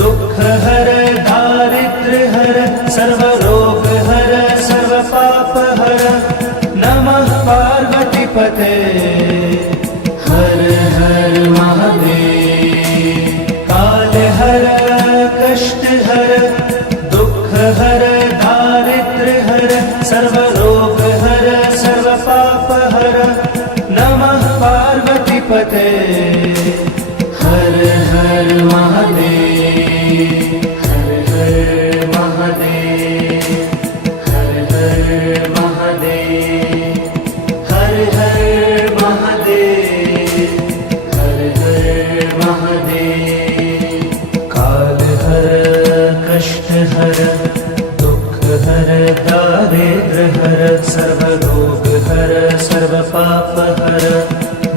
दुख हर दारिद्र हर सर्व रोग हर सर्व पाप हर नमः पार्वतीपते हर हर महादेव काल हर कष्ट हर दुख हर दारिद्र हर सर्व रोग हर सर्व पाप हर नमः पार्वतीपते हर हर महादेव हर हर महादेव हर हर महादेव हर हर महादेव हर हर महादेव काल हर कष्ट हर दुख हर दारिद्र हर सर्व रोग हर सर्व पाप हर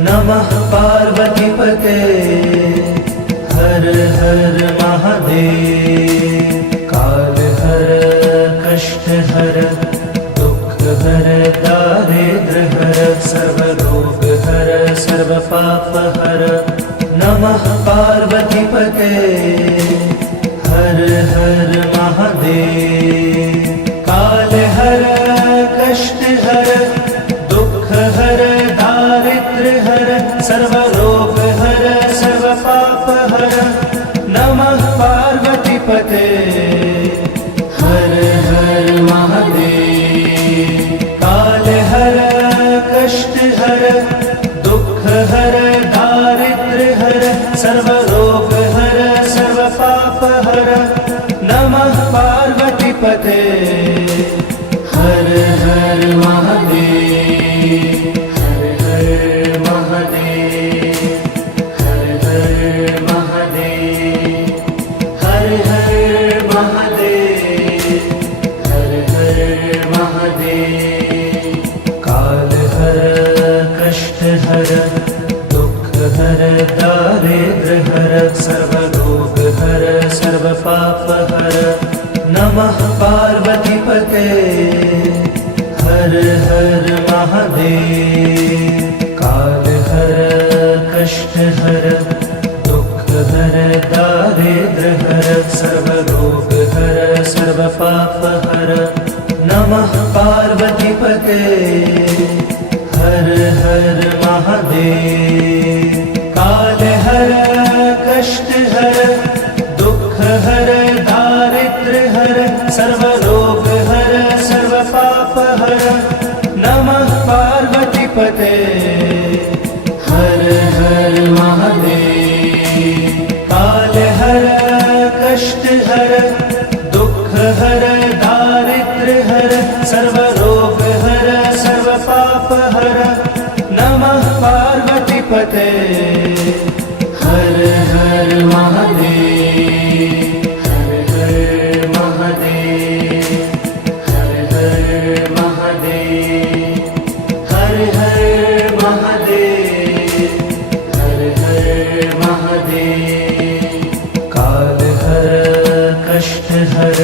नमः पार्वतीपते हर हर महादेव काल हर कष्ट हर दुख हर दारिद्र हर सर्व रोग हर सर्व पाप हर नमः पार्वतीपते हर हर महादेव काल हर कष्ट हर दुख हर दारिद्र हर सर्व रोग हर सर्व पाप हर नमः पार्वतीपते हर हर महादेव काल हर कष्ट हर दुख हर दारिद्र हर सर्व रोग हर सर्व पाप हर नमः पार्वतीपते हर हर महादेव हर हर महादेव हर हर महादेव हर हर महादेव हर हर महादेव काल हर कष्ट हर दुख हर दारिद्र हर सर्व रोग हर सर्व पाप हर नमः पार्वतीपते हर हर महादेव काल हर कष्ट हर दुख हर दारिद्र हर सर्व रोग हर सर्व पाप हर नमः पार्वतीपते हर हर महादेव काल हर कष्ट हर दुख हर दारिद्र हर सर्व रोग हर सर्व पाप हर नमः पार्वतीपते हर हर महादेव काल हर कष्ट हर दुख हर दारिद्र हर सर्व रोग हर सर्व पाप हर नमः पार्वतीपते हर हर महादेव हर हर महादेव हर हर महादेव हर हर महादेव हर हर महादेव काल हर कष्ट हर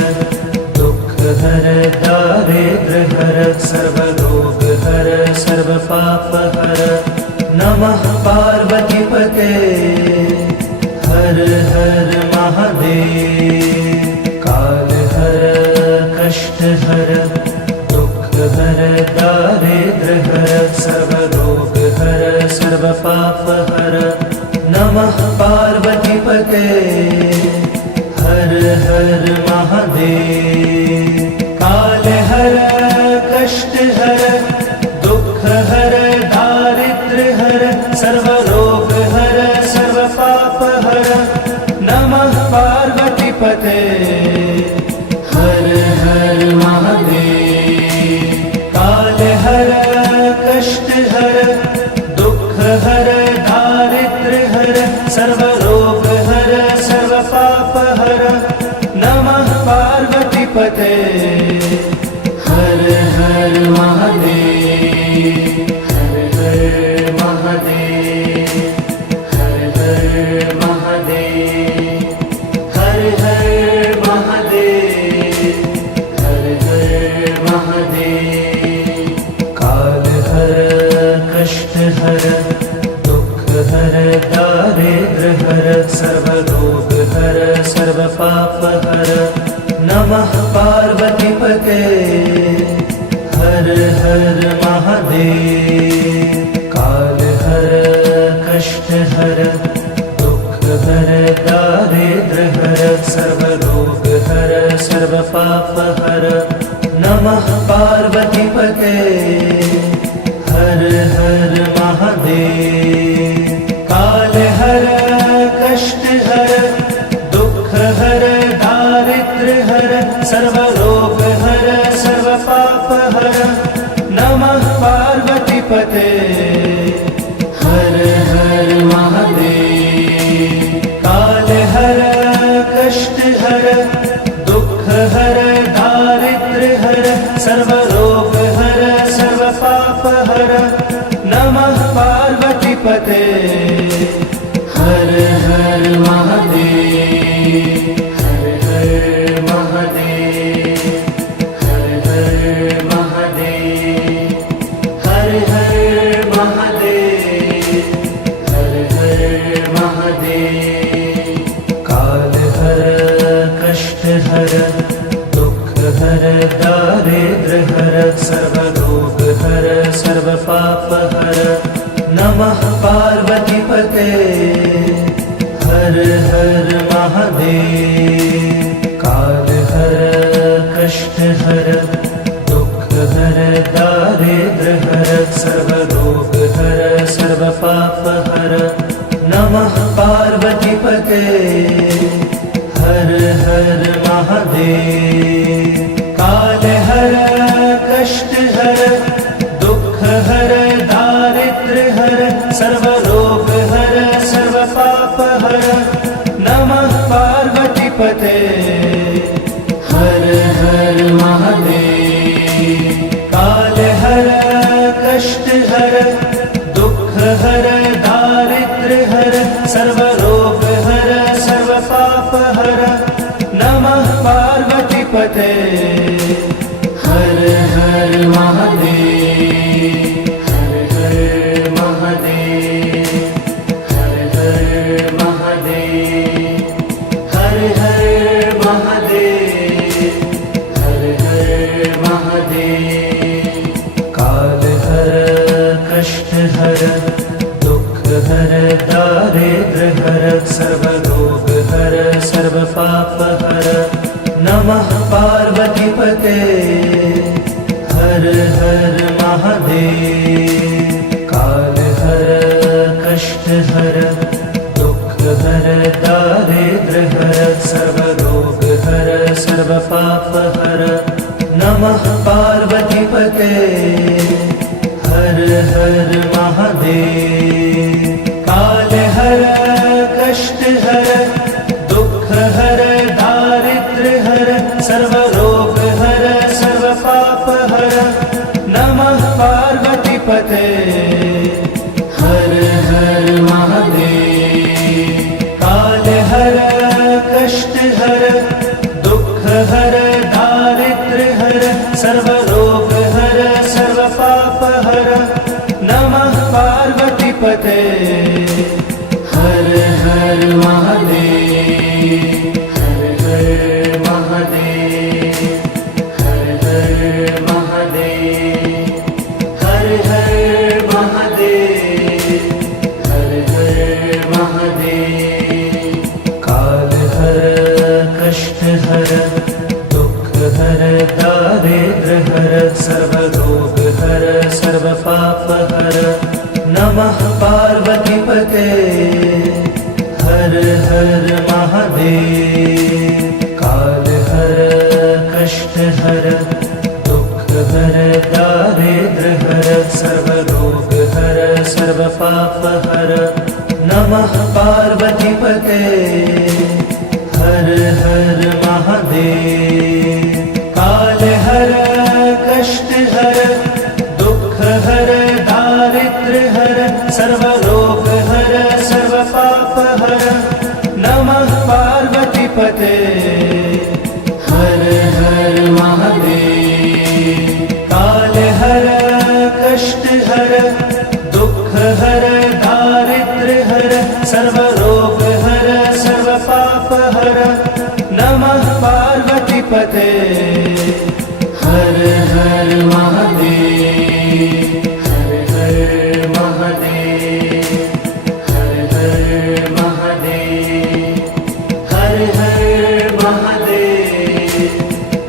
दुख हर दारिद्र हर सर्व रोग हर सर्व पाप हर नमः पार्वतीपते हर हर महादेव काल हर कष्ट हर दुख हर दारिद्र हर सर्व रोग हर सर्व पाप हर नमः पार्वतीपते हर हर महादेव काल हर कष्ट हर दुख हर दारिद्र हर सर्व रोग हर सर्व पाप हर नमः पार्वतीपते हर हर महादेव काल हर कष्ट हर दुख हर दारिद्र हर सर्व रोग हर सर्व पाप हर सर्वपापहर नमः पार्वतीपते हर हर महादेव। कालहर कष्टहर दुःखहर दारिद्र्यहर सर्वरोगहर सर्वपापहर नमः पार्वतीपते हर हर महादेव। कालहर कष्टहर दुःखहर दारिद्र्यहर सर्वरोगहर सर्वपापहर नमः पार्वतीपते हर हर महादेव। कालहर कष्टहर दुःखहर दारिद्र्यहर सर्वरोगहर सर्वपापहर नमः पार्वतीपते हर हर महादेव। हर हर महादेव। हर हर महादेव। हर हर महादेव। हर हर महादेव। कालहर कष्टहर दुःखहर दारिद्र्यहर सर्वरोगहर सर्वपापहर नमः पार्वतीपते हर हर महादेव। कालहर कष्टहर दुःखहर दारिद्र्यहर सर्वरोगहर सर्वपापहर नमः पार्वतीपते हर हर महादेव। कालहर कष्टहर दुःखहर दारिद्र्यहर सर्वरोगहर सर्वपापहर नमः पार्वतीपते हर हर महादेव। कालहर कष्टहर दुःखहर दारिद्र्यहर सर्वरोगहर सर्वपापहर नमः पार्वतीपते हर हर महादेव। हर हर महादेव। हर हर महादेव। हर हर महादेव। हर हर महादेव। कालहर कष्टहर दुःखहर दारिद्र्यहर सर्वरोगहर सर्वपापहर नमः पार्वतीपते हर हर महादेव। कालहर कष्टहर दुःखहर दारिद्र्यहर सर्वरोगहर सर्वपापहर नमः पार्वतीपते हर हर महादेव। कालहर कष्टहर दुःखहर दारिद्र्यहर सर्वरोगहर सर्वपापहर नमः पार्वतीपते हर हर महादेव। कालहर कष्टहर दुःखहर दारिद्र्यहर सर्वरोगहर सर्वपापहर नमः पार्वतीपते हर हर महादेव। हर हर महादेव। हर हर महादेव। हर हर महादेव। हर हर महादेव। कालहर कष्टहर दुःखहर दारिद्र्यहर सर्वरोगहर सर्वपापहर नमः पार्वतीपते हर हर महादेव। कालहर कष्टहर दुःखहर दारिद्र्यहर सर्वरोगहर सर्वपापहर नमः पार्वतीपते हर हर महादेव। कालहर कष्टहर दुःखहर दारिद्र्यहर सर्वरोगहर सर्वपापहर नमः पार्वतीपते हर हर महादेव। कालहर कष्टहर दुःखहर दारिद्र्यहर सर्वरोगहर सर्वपापहर नमः पार्वतीपते हर हर महादेव हर हर महादेव हर हर महादेव हर हर महादेव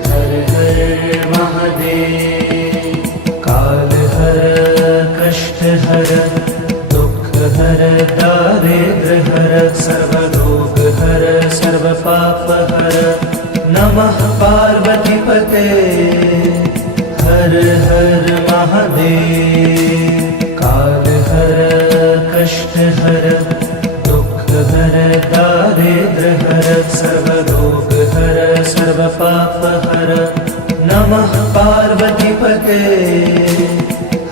हर हर महादेव काल हर कष्ट हर दुख हर दारिद्र हर सर्वरोग हर सर्व पाप हर नमः पार्वतीपते हर हर महादेव काल हर कष्ट हर दुख हर दारिद्र हर सर्वरोग हर सर्व पाप हर नमः पार्वतीपते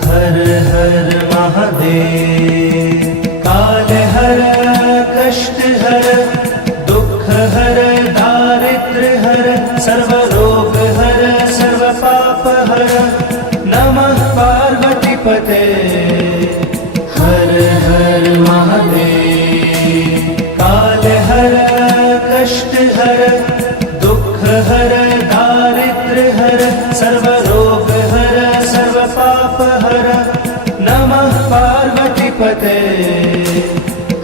हर हर महादेव काल हर कष्ट हर दुख हर दारिद्र हर सर्व रोग हर सर्व पाप हर नमः पार्वतीपते हर हर महादेव काल हर कष्ट हर दुख हर दारिद्र हर सर्व रोग हर सर्व पाप हर नमः पार्वतीपते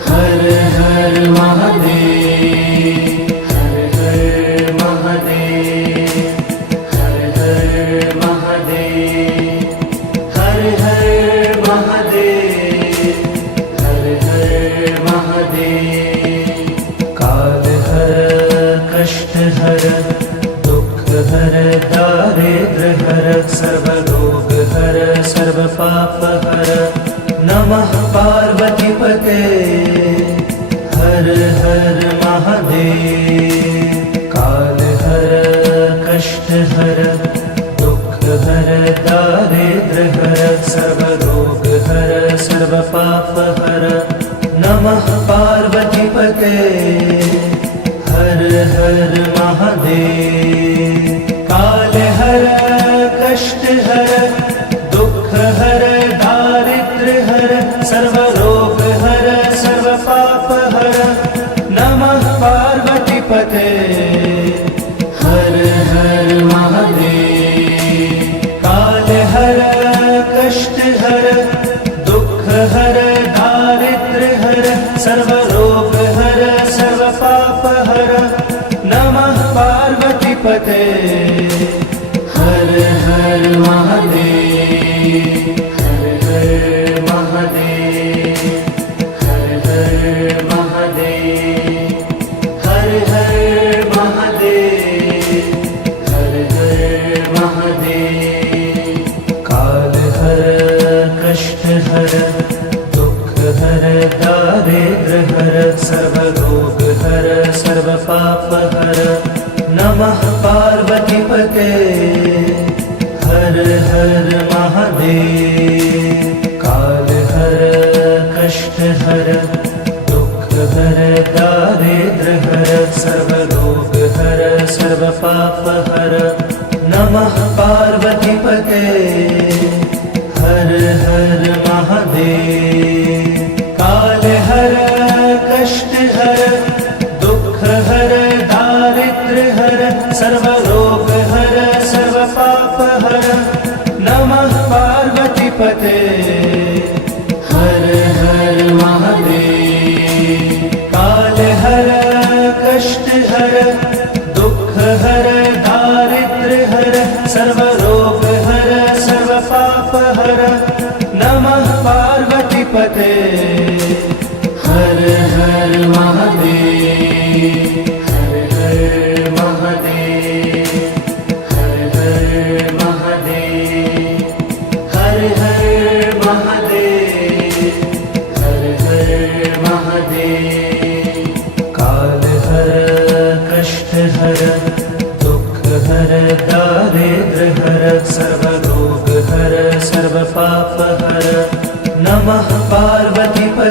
हर हर महादेव हर हर महादेव हर हर महादेव हर हर महादेव हर हर महादेव काल हर कष्ट हर दुख हर दारिद्र हर सर्व रोग हर सर्व पाप हर नमः पार्वतीपते हर हर महादेव काल हर कष्ट हर दुख हर दारिद्र हर सर्व रोग हर सर्व पाप हर नमः पार्वतीपते हर हर महादेव काल हर कष्ट हर दुख हर दारिद्र हर सर्व रोग हर सर्व पाप हर नमः पार्वतीपते हर हर महादेव काल हर कष्ट हर दुख हर दारिद्र हर सर्व रोग हर सर्व पाप हर नमः पार्वतीपते हर हर महादेव हर हर महादेव हर हर महादेव हर हर महादेव हर हर महादेव काल हर कष्ट हर दुख हर दारिद्र हर सर्व रोग हर सर्व पाप हर नमः पार्वतीपते हर हर महादेव काल हर कष्ट हर दुख हर दारिद्र हर सर्व रोग हर सर्व पाप हर नमः पार्वतीपते हर हर महादेव काल हर कष्ट हर दुख हर दारिद्र हर सर्व रोग हर सर्व पाप हर नमः पार्वतीपते हर हर महादेव काल हर कष्ट हर दुख हर दारिद्र हर सर्व रोग हर सर्व पाप हर नमः पार्वतीपते हर हर महादेव हर हर महादेव हर हर महादेव हर हर महादेव हर हर महादेव काल हर कष्ट हर दुख हर दारिद्र हर सर्व रोग हर सर्व पाप हर नमः पार्वतीपते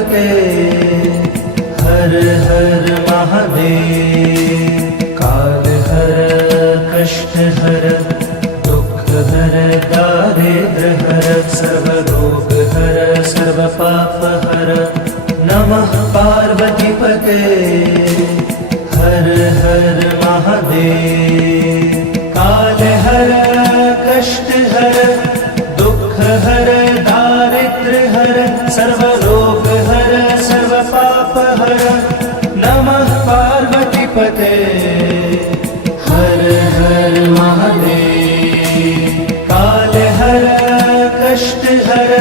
हर महादेव। काल हर कष्ट हर दुख हर दारिद्र हर सर्व रोग हर सर्व पाप हर नमः पार्वती पते। हर हर महादेव। काल हर कष्ट हर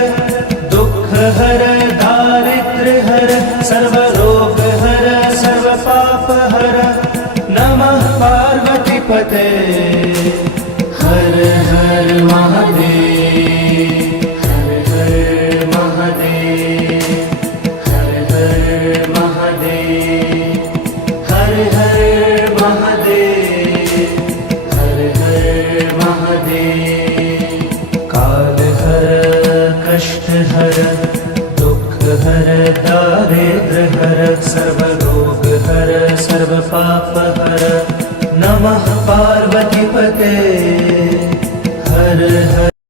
दुख हर दारिद्र हर सर्व रोग हर सर्व पाप हर नमः पार्वती पते। हर हर महादेव। हर हर महादेव। हर हर महादेव। हर हर महादेव। हर हर महादेव। काल हर कष्ट हर दुख हर दारिद्र हर सर्व रोग हर सर्व पाप हर नमः पार्वती पते।